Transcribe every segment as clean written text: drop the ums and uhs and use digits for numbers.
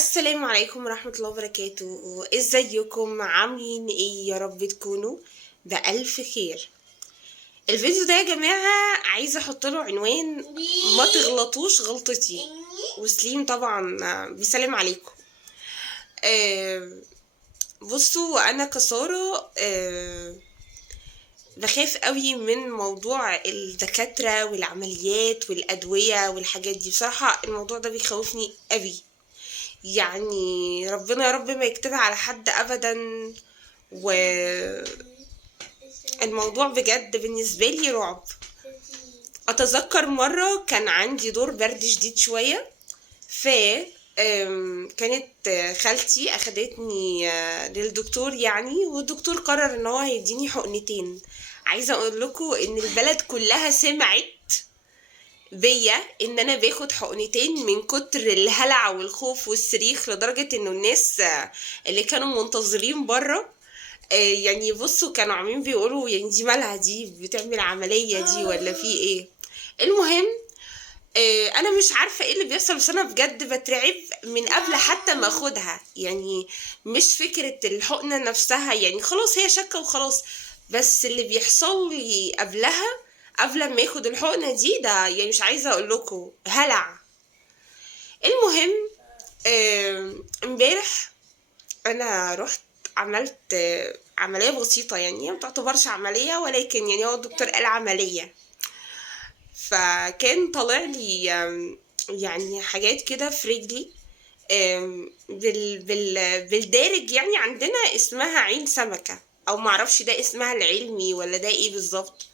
السلام عليكم ورحمة الله وبركاته. ازيكم عاملين ايه؟ يا رب تكونوا بألف خير. الفيديو ده يا جماعة عايزة احط له عنوان ما تغلطوش غلطتي. وسليم طبعا بيسلم عليكم. بصوا انا كسارة بخاف قوي من موضوع الدكاترة والعمليات والأدوية والحاجات دي. بصراحة الموضوع ده بيخوفني قوي، يعني ربنا يا رب ما يكتبها على حد ابدا. والموضوع بجد بالنسبه لي رعب. اتذكر مره كان عندي دور برد شديد شويه، ف كانت خالتي اخدتني للدكتور يعني، والدكتور قرر ان هو هيديني حقنتين. عايزه اقول لكم ان البلد كلها سمعت بيا ان انا باخد حقنتين من كتر الهلع والخوف والصريخ، لدرجة انه الناس اللي كانوا منتظرين بره يعني بصوا كانوا عاملين بيقولوا يعني دي مالها، دي بتعمل عملية دي ولا في ايه. المهم انا مش عارفة ايه اللي بيحصل، بس انا بجد بترعب من قبل حتى ما اخدها. يعني مش فكرة الحقنة نفسها، يعني خلاص هي شكة وخلاص، بس اللي بيحصل لي قبلها قبل ما اخد الحقنة دي ده يعني مش عايزة اقول لكم هلع. المهم امبارح انا رحت عملت عملية بسيطة، يعني ما تعتبرش عملية ولكن يعني هو الدكتور قال عملية. فكان طالع لي يعني حاجات كده في رجلي، بالدارج يعني عندنا اسمها عين سمكة، او معرفش ده اسمها العلمي ولا ده ايه بالظبط.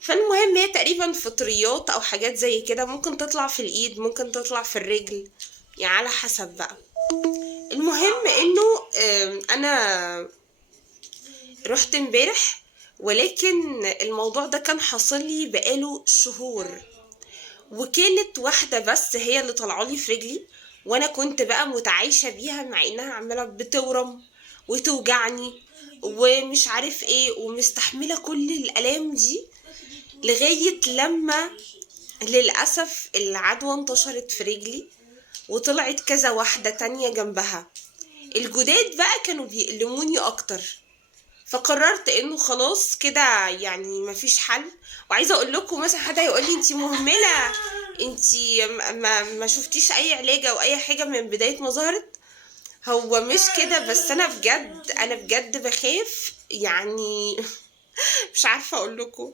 فالمهم هي تقريبا فطريات او حاجات زي كده، ممكن تطلع في الايد ممكن تطلع في الرجل، يعني على حسب بقى. المهم انه انا رحت امبارح، ولكن الموضوع ده كان حاصل لي بقاله شهور، وكانت واحدة بس هي اللي طلعالي في رجلي، وانا كنت بقى متعايشة بيها مع انها عمالة بتورم وتوجعني ومش عارف ايه، ومستحملة كل الالام دي لغاية لما للأسف العدوى انتشرت في رجلي، وطلعت كذا واحدة تانية جنبها. الجداد بقى كانوا بيألموني أكتر، فقررت انه خلاص كده يعني مفيش حل. وعايزه اقول لكم مثلا حد هيقول لي انتي مهمله، انتي ما شفتيش اي علاج او اي حاجه من بدايه ما ظهرت. هو مش كده، بس انا بجد بخاف يعني. مش عارفه اقول لكم،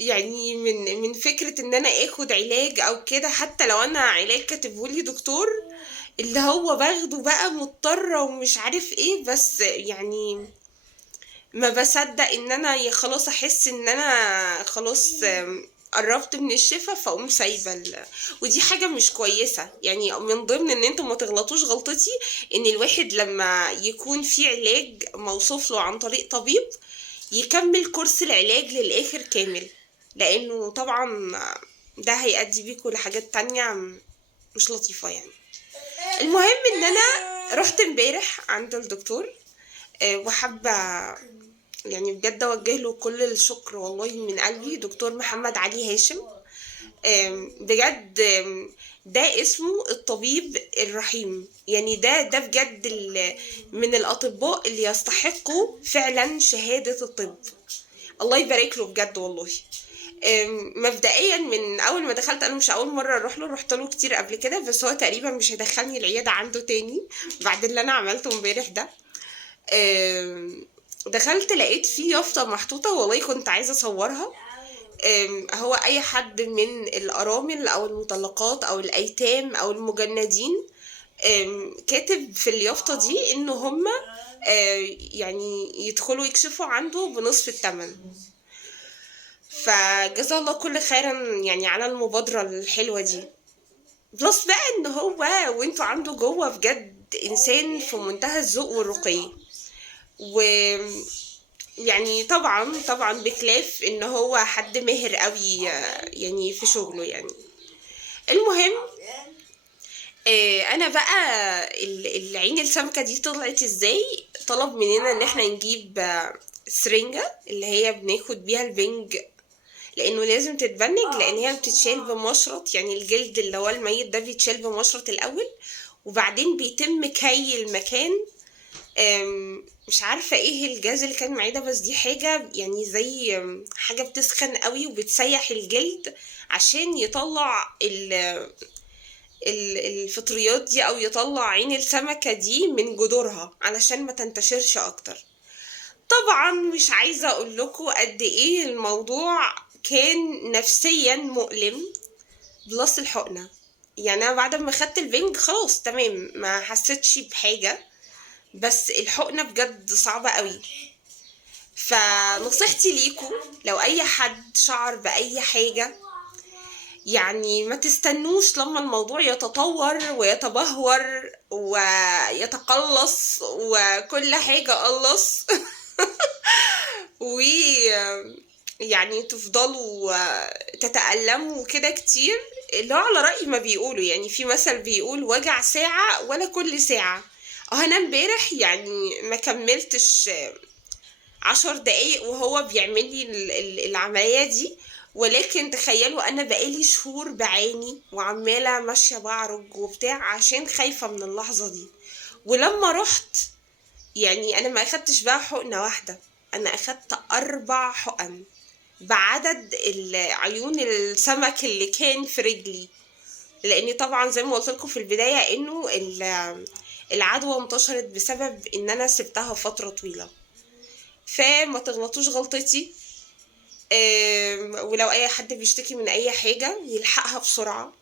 يعني من فكره ان انا اخد علاج او كده، حتى لو انا علاج كاتبهولي دكتور اللي هو باخده بقى مضطره ومش عارف ايه، بس يعني ما بصدق ان انا خلاص احس ان انا خلاص قربت من الشفا فاقوم سايبه ودي حاجه مش كويسه. يعني من ضمن ان انتم ما تغلطوش غلطتي ان الواحد لما يكون في علاج موصوف له عن طريق طبيب يكمل كورس العلاج للاخر كامل، لانه طبعا ده هيؤدي بيكوا لحاجات تانية مش لطيفه يعني. المهم ان انا رحت امبارح عند الدكتور، وحابه يعني بجد اوجه له كل الشكر والله من قلبي، دكتور محمد علي هاشم. بجد ده اسمه الطبيب الرحيم، يعني ده بجد من الاطباء اللي يستحقوا فعلا شهادة الطب. الله يبارك له بجد والله. مبدئيا من اول ما دخلت، انا مش اول مره اروح له، رحت له كتير قبل كده، بس هو تقريبا مش هيدخلني العياده عنده تاني بعد اللي انا عملته امبارح ده. دخلت لقيت فيه يافطة محطوطة، والله كنت عايزة اصورها. هو اي حد من الارامل او المطلقات او الايتام او المجندين كاتب في اليافطة دي ان هما يعني يدخلوا يكشفوا عنده بنصف الثمن. فجزا الله كل خيرا يعني على المبادرة الحلوة دي. بلس بقى ان هو وانتوا عنده جوه بجد انسان في منتهى الذوق والرقي، و يعني طبعا بخلاف ان هو حد ماهر قوي يعني في شغله يعني. المهم انا بقى العين السمكة دي طلعت ازاي. طلب مننا ان احنا نجيب سرنجة اللي هي بناخد بيها البنج، لانه لازم تتبنج، لان هي بتتشال بمشرط، يعني الجلد اللي هو الميت ده بيتشال بمشرط الاول، وبعدين بيتم كي المكان. مش عارفة ايه الجهاز اللي كان معايا ده، بس دي حاجة يعني زي حاجة بتسخن قوي وبتسيح الجلد عشان يطلع الفطريات دي، او يطلع عين السمكة دي من جذورها علشان ما تنتشرش اكتر. طبعا مش عايزة اقول لكم قد ايه الموضوع كان نفسيا مؤلم، بلس الحقنة. يعني انا بعد ما خدت البنج خلاص تمام، ما حسيتش بحاجة، بس الحقنة بجد صعبة قوي. فنصيحتي ليكم لو اي حد شعر باي حاجة، يعني ما تستنوش لما الموضوع يتطور ويتبهور ويتقلص وكل حاجة قلص و يعني تفضلوا تتألموا كده كتير. اللي هو على رأي ما بيقولوا، يعني في مثل بيقول وجع ساعة ولا كل ساعة. انا امبارح يعني ما كملتش 10 دقايق وهو بيعمل لي العملية دي، ولكن تخيلوا انا بقالي شهور بعاني وعمالة ماشية بعرج وبتاع عشان خايفة من اللحظة دي. ولما رحت، يعني انا ما اخدتش بقى حقنة واحدة، انا اخدت 4 حقن بعدد عيون السمك اللي كان في رجلي. لاني طبعا زي ما قلت لكم في البداية انه العدوى انتشرت بسبب ان انا سبتها فترة طويلة. فما تغلطوش غلطتي. ولو اي حد بيشتكي من اي حاجة يلحقها بسرعة،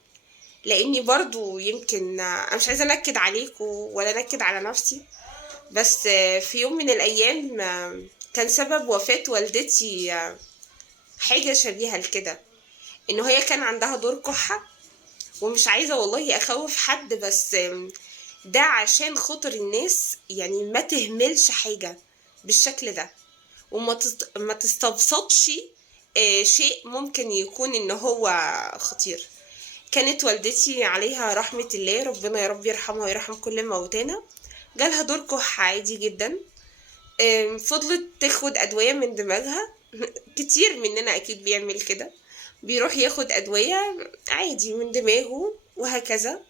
لاني برضو يمكن انا مش عايزة انكد عليكم ولا انكد على نفسي، بس في يوم من الايام كان سبب وفاة والدتي حاجة شبيهة لكده، انه هي كان عندها دور كحة. ومش عايزة والله اخوف حد، بس ده عشان خاطر الناس يعني ما تهملش حاجة بالشكل ده، ما تستبسطش شيء ممكن يكون ان هو خطير. كانت والدتي عليها رحمة الله، ربنا يا رب يرحمها ويرحم كل موتانا، جالها دور كحة عادي جدا. فضلت تاخد ادوية من دماغها كتير مننا اكيد بيعمل كده، بيروح ياخد ادوية عادي من دماغه وهكذا.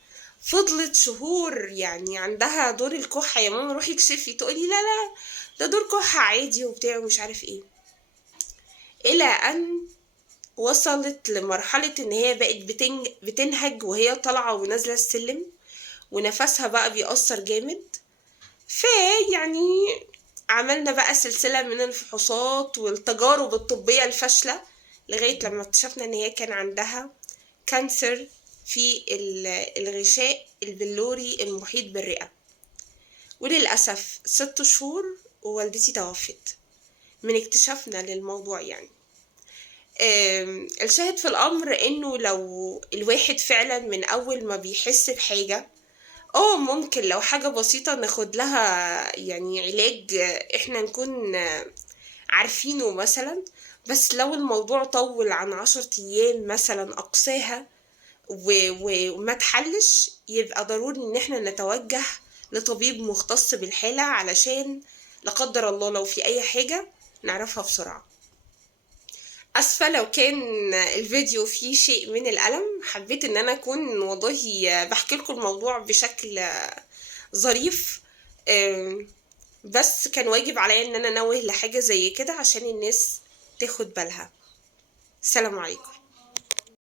فضلت شهور يعني عندها دور الكحة، يا ماما روحي اكشفي، تقولي لا لا ده دور كحة عادي وبتاع ومش عارف ايه. الى ان وصلت لمرحلة ان هي بقت بتنهج وهي طالعة ونازلة السلم، ونفسها بقى بيأثر جامد. يعني عملنا بقى سلسلة من الفحوصات والتجارب الطبية الفاشلة لغاية لما اكتشفنا ان هي كان عندها كانسر في الغشاء البلوري المحيط بالرئة. وللأسف 6 شهور ووالدتي توفت من اكتشافنا للموضوع. يعني الشاهد في الأمر انه لو الواحد فعلا من اول ما بيحس بحاجة، ممكن لو حاجة بسيطة ناخد لها يعني علاج احنا نكون عارفينه مثلا. بس لو الموضوع طول عن 10 ايام مثلا اقصاها وما تحلش، يبقى ضروري ان احنا نتوجه لطبيب مختص بالحالة علشان لا قدر الله لو في اي حاجة نعرفها بسرعة. اسفة لو كان الفيديو فيه شيء من الألم، حبيت ان انا اكون والله بحكي لكم الموضوع بشكل ظريف. بس كان واجب عليا ان انا انوه لحاجة زي كده عشان الناس تاخد بالها. السلام عليكم.